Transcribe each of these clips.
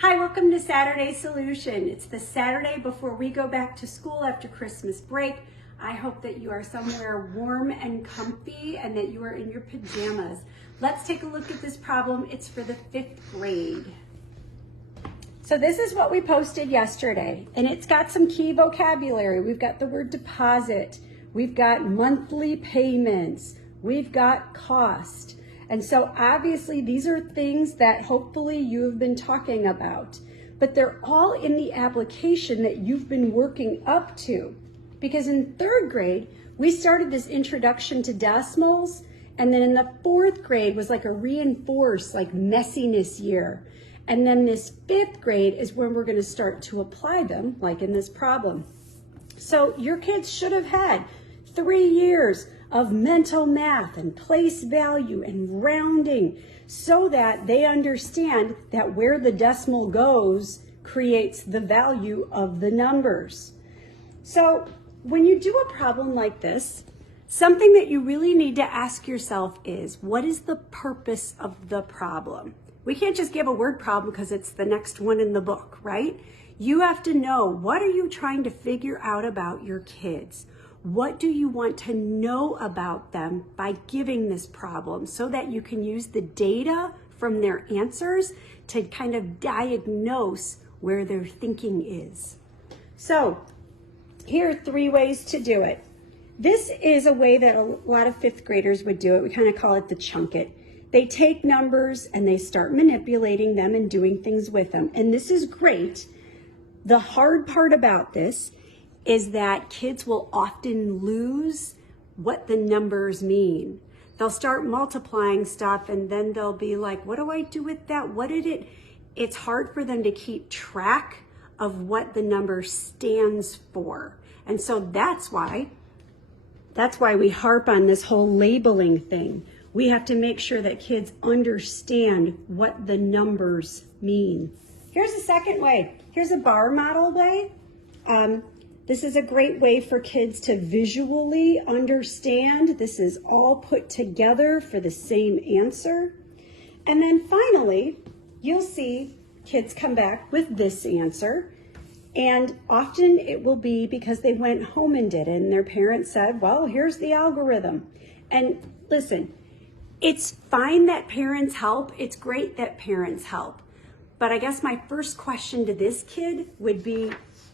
Hi, welcome to Saturday Solution. It's the Saturday before we go back to school after Christmas break. I hope that you are somewhere warm and comfy and that you are in your pajamas. Let's take a look at this problem. It's for the 5th grade. So this is what we posted yesterday, and it's got some key vocabulary. We've got the word deposit. We've got monthly payments. We've got cost. And so obviously these are things that hopefully you have been talking about, but they're all in the application that you've been working up to. Because in 3rd grade, we started this introduction to decimals, and then in the 4th grade was like a reinforced, like messiness year. And then this 5th grade is when we're gonna start to apply them, like in this problem. So your kids should have had 3 years of mental math and place value and rounding so that they understand that where the decimal goes creates the value of the numbers. So when you do a problem like this, something that you really need to ask yourself is, what is the purpose of the problem? We can't just give a word problem because it's the next one in the book, right? You have to know, what are you trying to figure out about your kids? What do you want to know about them by giving this problem so that you can use the data from their answers to kind of diagnose where their thinking is? So here are 3 ways to do it. This is a way that a lot of 5th graders would do it. We kind of call it the chunk it. They take numbers and they start manipulating them and doing things with them. And this is great. The hard part about this is that kids will often lose what the numbers mean. They'll start multiplying stuff and then they'll be like, what do I do with that? What did it? It's hard for them to keep track of what the number stands for. And so that's why we harp on this whole labeling thing. We have to make sure that kids understand what the numbers mean. Here's a second way. Here's a bar model way. This is a great way for kids to visually understand. This is all put together for the same answer. And then finally, you'll see kids come back with this answer. And often it will be because they went home and did it, and their parents said, well, here's the algorithm. And listen, it's fine that parents help. It's great that parents help. But I guess my first question to this kid would be,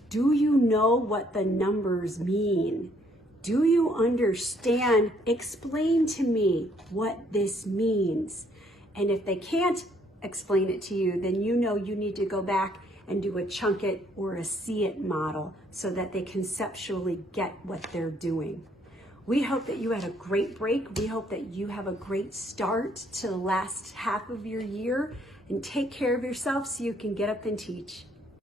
do you know what the numbers mean? Do you understand? Explain to me what this means. And if they can't explain it to you, then you know you need to go back and do a chunk it or a see it model so that they conceptually get what they're doing. We hope that you had a great break. We hope that you have a great start to the last half of your year, and take care of yourself so you can get up and teach.